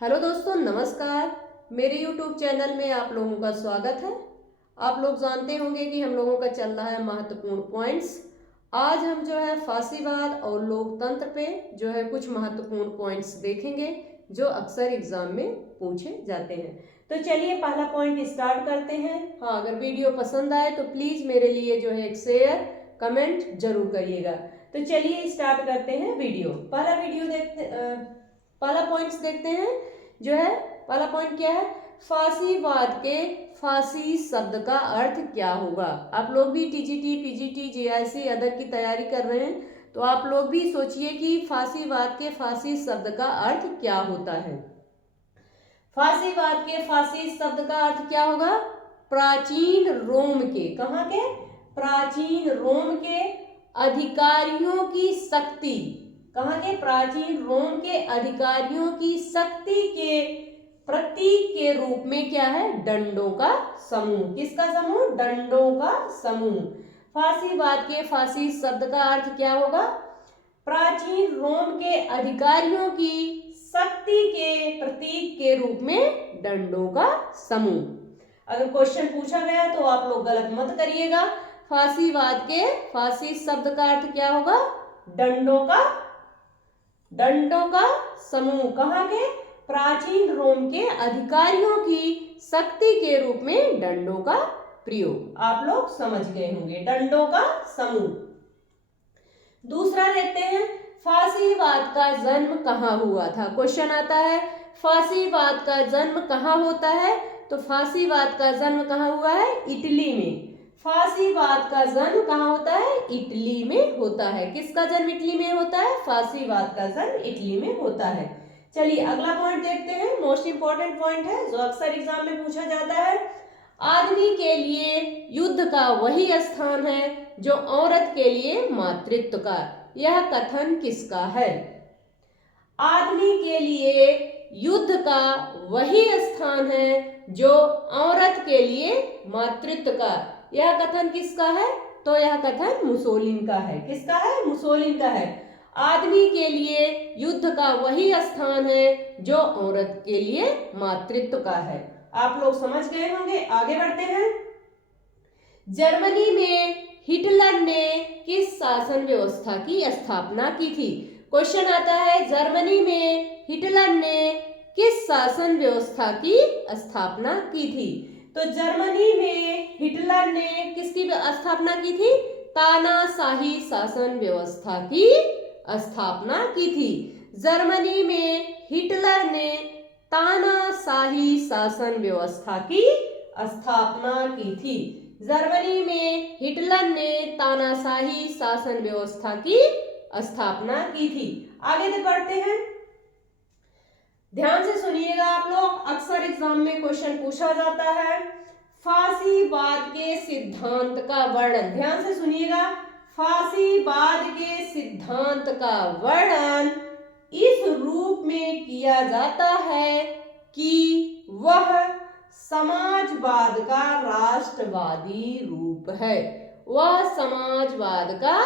Hello दोस्तों, नमस्कार। मेरे YouTube चैनल में आप लोगों का स्वागत है। आप लोग जानते होंगे कि हम लोगों का चल रहा है महत्वपूर्ण पॉइंट्स। आज हम जो है फांसीवाद और लोकतंत्र पे जो है कुछ महत्वपूर्ण पॉइंट्स देखेंगे जो अक्सर एग्जाम में पूछे जाते हैं। तो चलिए पहला पॉइंट स्टार्ट करते हैं। हाँ, अगर वीडियो पसंद आए तो प्लीज़ मेरे लिए जो है एक शेयर कमेंट जरूर करिएगा। तो चलिए स्टार्ट करते हैं वीडियो। पहला पॉइंट्स देखते हैं। जो है पहला पॉइंट क्या है, फांसीवाद के फांसी शब्द का अर्थ क्या होगा। आप लोग भी टीजीटी, पीजीटी, जेआईसी अदर की तैयारी कर रहे हैं तो आप लोग भी सोचिए कि फांसीवाद के फांसी शब्द का अर्थ क्या होता है। फांसीवाद के फांसी शब्द का अर्थ क्या होगा, प्राचीन रोम के, कहाँ के, प्राचीन रोम के अधिकारियों की शक्ति, कहाँ के, प्राचीन रोम के अधिकारियों की शक्ति के प्रतीक के रूप में क्या है, दंडों का समूह। किसका समूह, दंडों का समूह। फांसीवाद के फांसी शब्द का अर्थ क्या होगा, प्राचीन रोम के अधिकारियों की शक्ति के प्रतीक के रूप में दंडों का समूह। अगर क्वेश्चन पूछा गया तो आप लोग गलत मत करिएगा। फांसीवाद के फांसी शब्द का अर्थ क्या होगा, दंडों का समूह। कहाँ के, प्राचीन रोम के अधिकारियों की शक्ति के रूप में दंडों का प्रयोग। आप लोग समझ गए होंगे, दंडों का समूह। दूसरा देखते हैं, फांसीवाद का जन्म कहाँ हुआ था। क्वेश्चन आता है फांसीवाद का जन्म कहाँ होता है, तो फांसीवाद का जन्म कहाँ हुआ है, इटली में। फांसीवाद का जन्म कहाँ होता है, इटली में होता है। किसका जन्म इटली में होता है, फांसीवाद का जन्म इटली में होता है। चलिए अगला पॉइंट देखते हैं, मोस्ट इंपॉर्टेंट पॉइंट है जो अक्सर एग्जाम में पूछा जाता है। आदमी के लिए युद्ध का वही स्थान है जो औरत के लिए मातृत्व का। यह कथन किसका है। आदमी के लिए युद्ध का वही स्थान है जो औरत के लिए मातृत्व का। यह कथन किसका है, तो यह कथन मुसोलिन का है। किसका है, मुसोलिन का है। आदमी के लिए युद्ध का वही स्थान है जो औरत के लिए मातृत्व का है। आप लोग समझ गए होंगे। आगे बढ़ते हैं। जर्मनी में हिटलर ने किस शासन व्यवस्था की स्थापना की थी। क्वेश्चन आता है, जर्मनी में हिटलर ने किस शासन व्यवस्था की स्थापना की थी। तो जर्मनी में हिटलर ने किसकी स्थापना की थी, तानाशाही शासन व्यवस्था की स्थापना की थी। जर्मनी में हिटलर ने तानाशाही शासन व्यवस्था की स्थापना की थी। जर्मनी में हिटलर ने तानाशाही शासन व्यवस्था की स्थापना की थी। आगे बढ़ते हैं, ध्यान से सुनिएगा आप लोग, अक्सर एग्जाम में क्वेश्चन पूछा जाता है। फांसीवाद के सिद्धांत का वर्णन, ध्यान से सुनिएगा। फांसीवाद के सिद्धांत का वर्णन इस रूप में किया जाता है कि वह समाजवाद का राष्ट्रवादी रूप है। वह समाजवाद का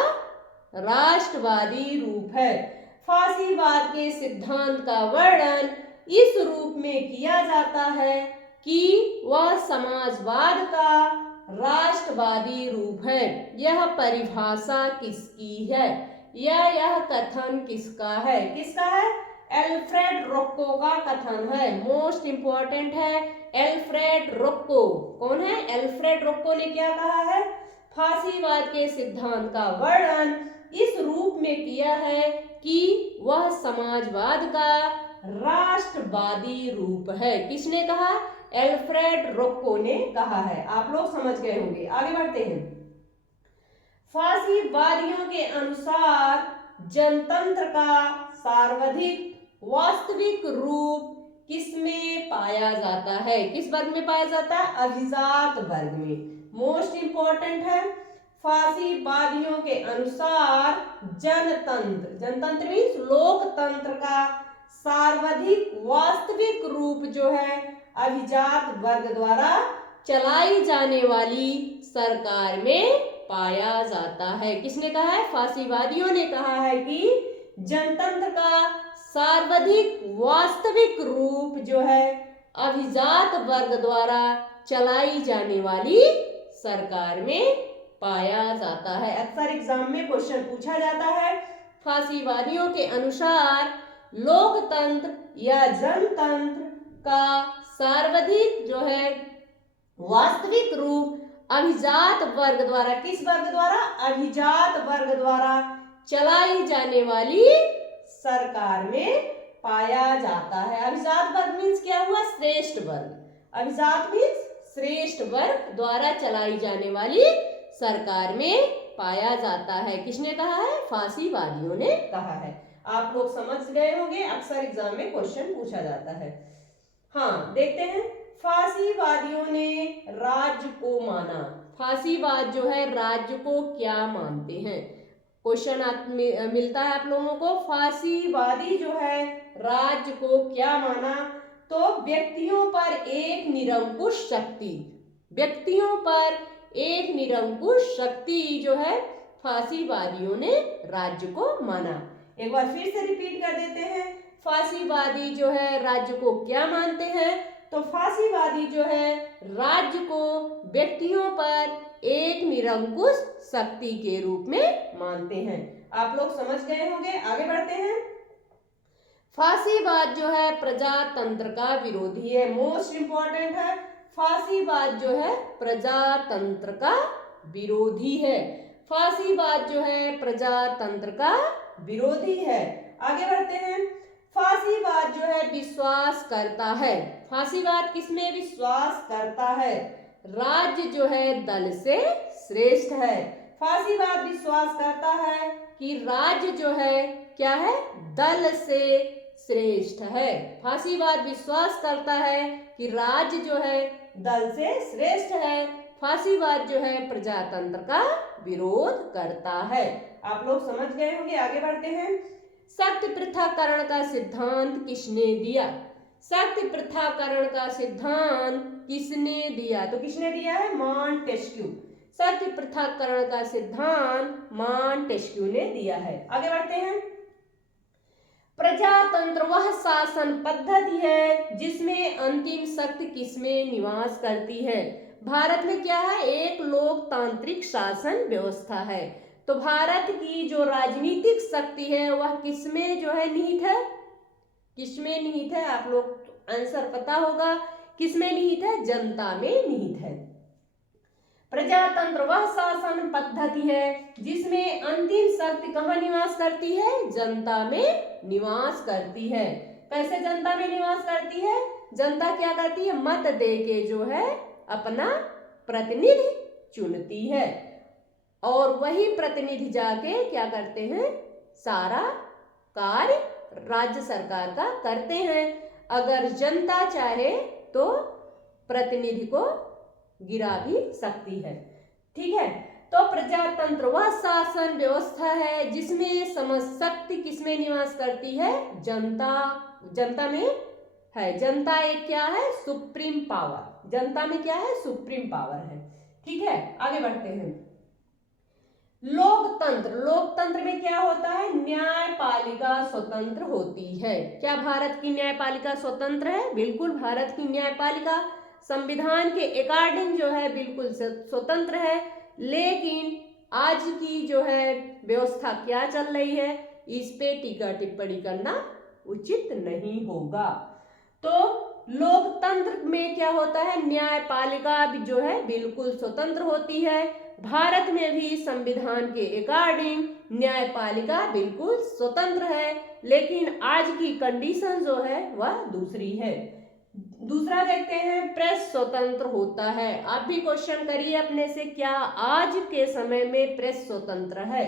राष्ट्रवादी रूप है। फांसीवाद के सिद्धांत का वर्णन इस रूप में किया जाता है कि वह समाजवाद का राष्ट्रवादी रूप है। यह परिभाषा किसकी है, यह कथन किसका है, किसका है, एल्फ्रेड रोक्को का कथन है। मोस्ट इंपॉर्टेंट है, एल्फ्रेड रोक्को। कौन है, एल्फ्रेड रोक्को ने क्या कहा है, फांसीवाद के सिद्धांत का वर्णन इस रूप में किया है कि वह समाजवाद का राष्ट्रवादी रूप है। किसने कहा, एल्फ्रेड रोक्को ने कहा है। आप लोग समझ गए होंगे। आगे बढ़ते हैं। फांसीवादियों के अनुसार जनतंत्र का सर्वाधिक वास्तविक रूप किसमें पाया जाता है, किस वर्ग में पाया जाता है, अभिजात वर्ग में। मोस्ट इंपॉर्टेंट है, फांसीवादियों के अनुसार जनतंत्र, जनतंत्र मीन्स लोकतंत्र का सर्वाधिक वास्तविक रूप जो है अभिजात वर्ग द्वारा चलाई जाने वाली सरकार में पाया जाता है। किसने कहा है, फांसीवादियों ने कहा है कि जनतंत्र का सर्वाधिक वास्तविक रूप जो है अभिजात वर्ग द्वारा चलाई जाने वाली सरकार में पाया जाता है। अक्सर एग्जाम में क्वेश्चन पूछा जाता है, फासीवादियों के अनुसार लोकतंत्र या जनतंत्र का सर्वाधिक जो है वास्तविक रूप अभिजात वर्ग द्वारा, किस वर्ग द्वारा? अभिजात वर्ग द्वारा चलाई जाने वाली सरकार में पाया जाता है। अभिजात वर्ग मीन्स क्या हुआ? श्रेष्ठ वर्ग। अभिजात मीन्स श्रेष्ठ वर्ग द्वारा चलाई जाने वाली सरकार में पाया जाता है। किसने कहा है? फासीवादियों ने कहा है। आप लोग समझ गए होंगे, अक्सर एग्जाम में क्वेश्चन पूछा जाता है। हाँ, देखते हैं, फासीवादियों ने राज्य को माना। फासीवाद जो है राज्य को क्या मानते हैं? क्वेश्चन मिलता है आप लोगों को, फासीवादी जो है राज्य को क्या माना? तो व्यक्तियों पर एक निरंकुश शक्ति, व्यक्तियों पर एक निरंकुश शक्ति जो है फासीवादियों ने राज्य को माना। एक बार फिर से रिपीट कर देते हैं, फासीवादी जो है राज्य को क्या मानते हैं? तो फासीवादी जो है राज्य को व्यक्तियों पर एक निरंकुश शक्ति के रूप में मानते हैं। आप लोग समझ गए होंगे, आगे बढ़ते हैं। फासीवाद जो है प्रजातंत्र का विरोधी है। मोस्ट इंपॉर्टेंट है, फासीवाद जो है प्रजातंत्र का विरोधी है। फासीवाद जो है प्रजातंत्र का विरोधी है। आगे बढ़ते हैं, फासीवाद जो है विश्वास करता है। फासीवाद किसमें विश्वास करता है? राज्य जो है दल से श्रेष्ठ है। फासीवाद विश्वास करता है कि राज्य जो है क्या है? दल से श्रेष्ठ है। फासीवाद विश्वास करता है कि राज्य जो है दल से श्रेष्ठ है। फासीवाद जो है प्रजातंत्र का विरोध करता है। आप लोग समझ गए होंगे, आगे बढ़ते हैं। शक्ति पृथक्करण का सिद्धांत किसने दिया? शक्ति पृथक्करण का सिद्धांत किसने दिया? तो किसने दिया है? मॉन्टेस्क्यू। शक्ति पृथक्करण का सिद्धांत मॉन्टेस्क्यू ने दिया है। आगे बढ़ते हैं, प्रजातंत्र वह शासन पद्धति है जिसमें अंतिम शक्ति किसमें निवास करती है? भारत में क्या है? एक लोकतांत्रिक शासन व्यवस्था है। तो भारत की जो राजनीतिक शक्ति है वह किसमें जो है निहित है? किसमें निहित है? आप लोग आंसर पता होगा, किसमें निहित है? जनता में निहित है। प्रजातंत्र वह शासन पद्धति है जिसमें अंतिम शक्ति कहाँ निवास करती है? जनता में निवास करती है। कैसे जनता में निवास करती है? जनता क्या करती है? मत दे के जो है अपना प्रतिनिधि चुनती है और वही प्रतिनिधि जाके क्या करते हैं? सारा कार्य राज्य सरकार का करते हैं। अगर जनता चाहे तो प्रतिनिधि को गिरा भी सकती है। ठीक है, तो प्रजातंत्र वह शासन व्यवस्था है जिसमें समस्त शक्ति किसमें निवास करती है? जनता। जनता में है। जनता एक क्या है? Supreme power. जनता में क्या है? सुप्रीम पावर है। ठीक है, आगे बढ़ते हैं। लोकतंत्र, लोकतंत्र में क्या होता है? न्यायपालिका स्वतंत्र होती है। क्या भारत की न्यायपालिका स्वतंत्र है? बिल्कुल, भारत की न्यायपालिका संविधान के अकॉर्डिंग जो है बिल्कुल स्वतंत्र है। लेकिन आज की जो है व्यवस्था क्या चल रही है, इस पे टीका टिप्पणी करना उचित नहीं होगा। तो लोकतंत्र में क्या होता है? न्यायपालिका भी जो है बिल्कुल स्वतंत्र होती है। भारत में भी संविधान के अकॉर्डिंग न्यायपालिका बिल्कुल स्वतंत्र है, लेकिन आज की कंडीशन जो है वह दूसरी है। दूसरा देखते हैं, प्रेस स्वतंत्र होता है। आप भी क्वेश्चन करिए अपने से, क्या आज के समय में प्रेस स्वतंत्र है?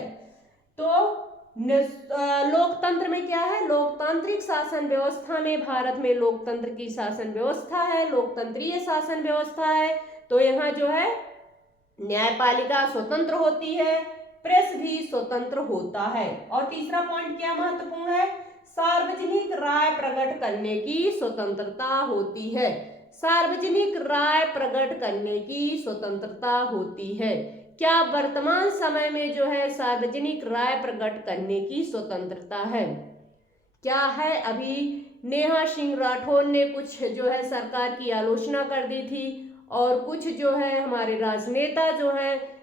तो लोकतंत्र में क्या है? लोकतांत्रिक शासन व्यवस्था में भारत में लोकतंत्र की शासन व्यवस्था है, लोकतंत्रीय शासन व्यवस्था है। तो यहाँ जो है न्यायपालिका स्वतंत्र होती है, प्रेस भी स्वतंत्र होता है। और तीसरा पॉइंट क्या महत्वपूर्ण है? सार्वजनिक राय प्रकट करने की स्वतंत्रता होती है। सार्वजनिक राय प्रकट करने की स्वतंत्रता होती है। क्या वर्तमान समय में जो है सार्वजनिक राय प्रकट करने की स्वतंत्रता है? क्या है, अभी नेहा सिंह राठौर ने कुछ जो है सरकार की आलोचना कर दी थी, और कुछ जो है हमारे राजनेता जो है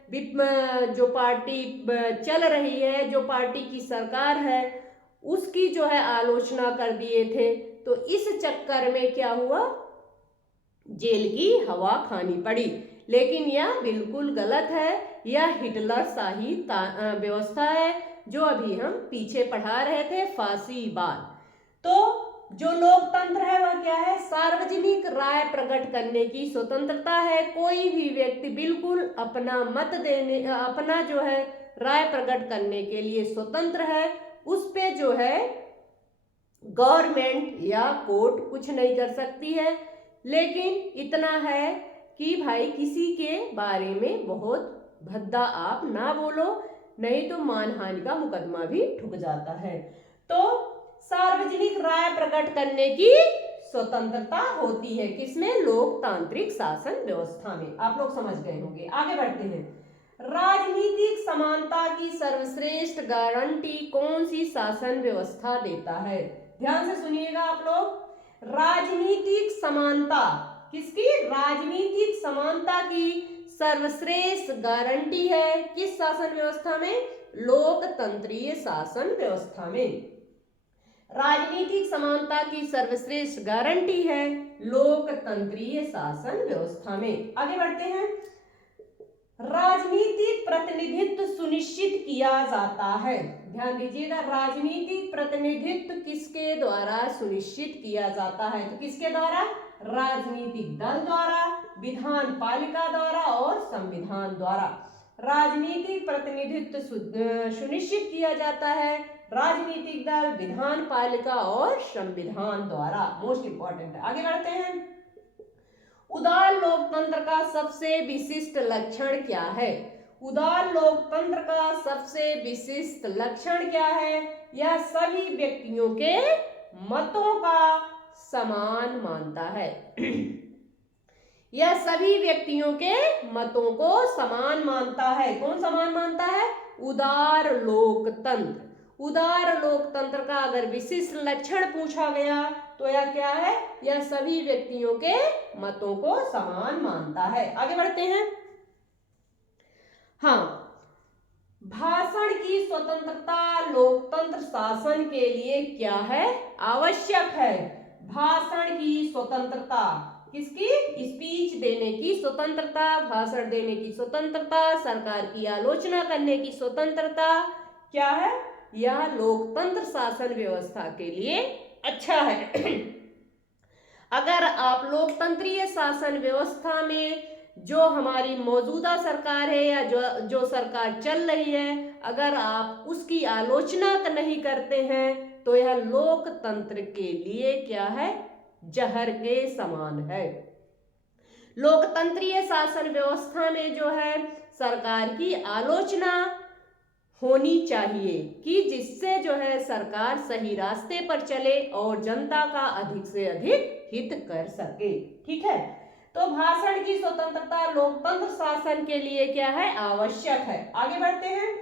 जो पार्टी चल रही है, जो पार्टी की सरकार है, उसकी जो है आलोचना कर दिए थे। तो इस चक्कर में क्या हुआ, जेल की हवा खानी पड़ी। लेकिन यह बिल्कुल गलत है, यह हिटलर शाही व्यवस्था है, जो अभी हम पीछे पढ़ा रहे थे, फांसीवाद। तो जो लोकतंत्र है वह क्या है, सार्वजनिक राय प्रकट करने की स्वतंत्रता है। कोई भी व्यक्ति बिल्कुल अपना मत देने, अपना जो है राय प्रकट करने के लिए स्वतंत्र है। उस पे जो है गवर्नमेंट या कोर्ट कुछ नहीं कर सकती है। लेकिन इतना है कि भाई किसी के बारे में बहुत भद्दा आप ना बोलो, नहीं तो मानहानि का मुकदमा भी ठुक जाता है। तो सार्वजनिक राय प्रकट करने की स्वतंत्रता होती है किसमें, लोकतांत्रिक शासन व्यवस्था में। आप लोग समझ गए होंगे। आगे बढ़ते हैं। राजनीतिक समानता की सर्वश्रेष्ठ गारंटी कौन सी शासन व्यवस्था देता है, ध्यान से सुनिएगा आप लोग। राजनीतिक समानता किसकी, राजनीतिक समानता की सर्वश्रेष्ठ गारंटी है किस शासन व्यवस्था में, लोकतंत्रीय शासन व्यवस्था में। राजनीतिक समानता की सर्वश्रेष्ठ गारंटी है लोकतंत्रीय शासन व्यवस्था में। आगे बढ़ते हैं। राजनीतिक प्रतिनिधित्व सुनिश्चित किया जाता है, ध्यान दीजिएगा, राजनीतिक प्रतिनिधित्व किसके द्वारा सुनिश्चित किया जाता है, तो किसके द्वारा, राजनीतिक दल द्वारा, विधान पालिका द्वारा और संविधान द्वारा। राजनीतिक प्रतिनिधित्व सुनिश्चित किया जाता है राजनीतिक दल, विधान पालिका और संविधान द्वारा। मोस्ट इंपॉर्टेंट है। आगे बढ़ते हैं। उदार लोकतंत्र का सबसे विशिष्ट लक्षण क्या है, उदार लोकतंत्र का सबसे विशिष्ट लक्षण क्या है, यह सभी व्यक्तियों के मतों का समान मानता है। यह सभी व्यक्तियों के मतों को समान मानता है। कौन समान मानता है, उदार लोकतंत्र। उदार लोकतंत्र का अगर विशिष्ट लक्षण पूछा गया तो यह क्या है, यह सभी व्यक्तियों के मतों को समान मानता है। आगे बढ़ते हैं। हाँ, भाषण की स्वतंत्रता लोकतंत्र शासन के लिए क्या है, आवश्यक है। भाषण की स्वतंत्रता किसकी, स्पीच देने की स्वतंत्रता, भाषण देने की स्वतंत्रता, सरकार की आलोचना करने की स्वतंत्रता क्या है, यह लोकतंत्र शासन व्यवस्था के लिए अच्छा है। अगर आप लोकतंत्रीय शासन व्यवस्था में जो हमारी मौजूदा सरकार है या जो सरकार चल रही है, अगर आप उसकी आलोचना नहीं करते हैं तो यह लोकतंत्र के लिए क्या है, जहर के समान है। लोकतंत्रीय शासन व्यवस्था में जो है सरकार की आलोचना होनी चाहिए कि जिससे जो है सरकार सही रास्ते पर चले और जनता का अधिक से अधिक हित कर सके। ठीक है, तो भाषण की स्वतंत्रता लोकतंत्र शासन के लिए क्या है, आवश्यक है। आगे बढ़ते हैं।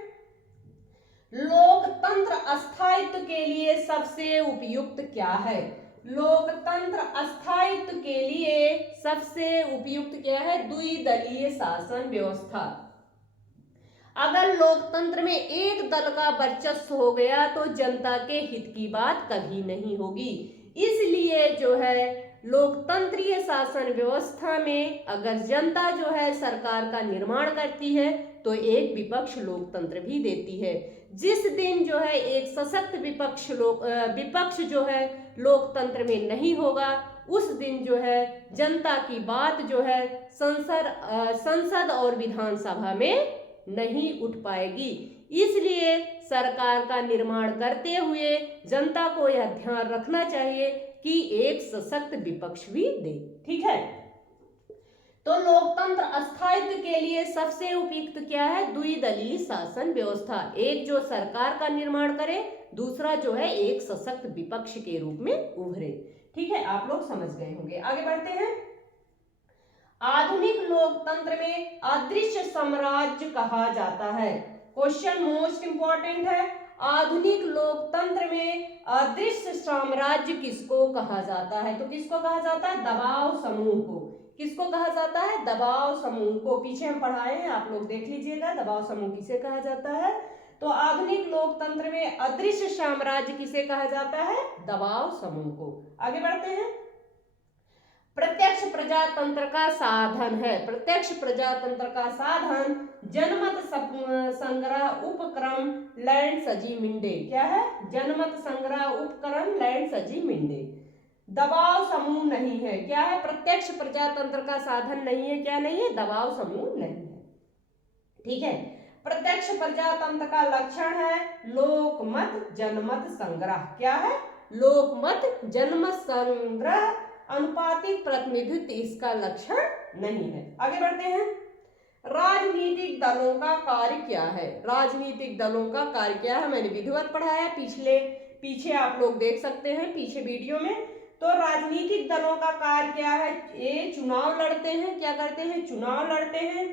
लोकतंत्र अस्थायित्व के लिए सबसे उपयुक्त क्या है, लोकतंत्र अस्थायित्व के लिए सबसे उपयुक्त क्या है, द्विदलीय शासन व्यवस्था। अगर लोकतंत्र में एक दल का वर्चस्व हो गया तो जनता के हित की बात कभी नहीं होगी। इसलिए जो है लोकतंत्रीय शासन व्यवस्था में अगर जनता जो है सरकार का निर्माण करती है तो एक विपक्ष लोकतंत्र भी देती है। जिस दिन जो है एक सशक्त विपक्ष जो है लोकतंत्र में नहीं होगा, उस दिन जो है जनता की बात जो है संसद और विधानसभा में नहीं उठ पाएगी। इसलिए सरकार का निर्माण करते हुए जनता को यह ध्यान रखना चाहिए कि एक सशक्त विपक्ष भी दे। ठीक है, तो लोकतंत्र अस्थायित्व के लिए सबसे उपयुक्त क्या है, द्विदलीय शासन व्यवस्था। एक जो सरकार का निर्माण करे, दूसरा जो है एक सशक्त विपक्ष के रूप में उभरे। ठीक है, आप लोग समझ गए होंगे। आगे बढ़ते हैं। आधुनिक लोकतंत्र में अदृश्य साम्राज्य कहा जाता है। क्वेश्चन मोस्ट इंपॉर्टेंट है। आधुनिक लोकतंत्र में अदृश्य साम्राज्य किसको कहा जाता है? तो किसको कहा जाता है? दबाव समूह को। किसको कहा जाता है? दबाव समूह को। पीछे हम पढ़ाए हैं, आप लोग देख लीजिएगा दबाव समूह किसे कहा जाता है। तो आधुनिक लोकतंत्र में अदृश्य साम्राज्य किसे कहा जाता है? दबाव समूह को। आगे बढ़ते हैं। प्रत्यक्ष प्रजातंत्र का साधन है। प्रत्यक्ष प्रजातंत्र का साधन जनमत संग्रह उपक्रम लैंड सजी मिंडे। क्या है? जनमत संग्रह उपक्रम लैंड सजी मिंडे। दबाव समूह नहीं है। क्या है? प्रत्यक्ष प्रजातंत्र का साधन नहीं है। क्या नहीं है? दबाव समूह नहीं है। ठीक है। प्रत्यक्ष प्रजातंत्र का लक्षण है लोकमत जनमत संग्रह। क्या है? लोकमत जनमत संग्रह अनुपातिक प्रतिनिधित्व इसका लक्षण नहीं है। आगे बढ़ते हैं। राजनीतिक दलों का कार्य क्या है? राजनीतिक दलों का कार्य क्या है? मैंने विधिवत पढ़ाया पीछे आप लोग देख सकते हैं पीछे वीडियो में। तो राजनीतिक दलों का कार्य क्या है? ये चुनाव लड़ते हैं। क्या करते हैं? चुनाव लड़ते हैं।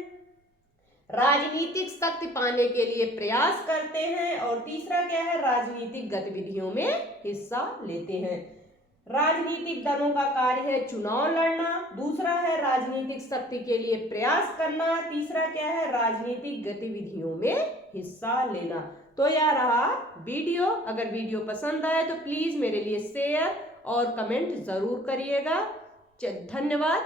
राजनीतिक शक्ति पाने के लिए प्रयास करते हैं। और तीसरा क्या है? राजनीतिक गतिविधियों में हिस्सा लेते हैं। राजनीतिक दलों का कार्य है चुनाव लड़ना, दूसरा है राजनीतिक शक्ति के लिए प्रयास करना, तीसरा क्या है? राजनीतिक गतिविधियों में हिस्सा लेना। तो यह रहा वीडियो। अगर वीडियो पसंद आए तो प्लीज मेरे लिए शेयर और कमेंट जरूर करिएगा। धन्यवाद।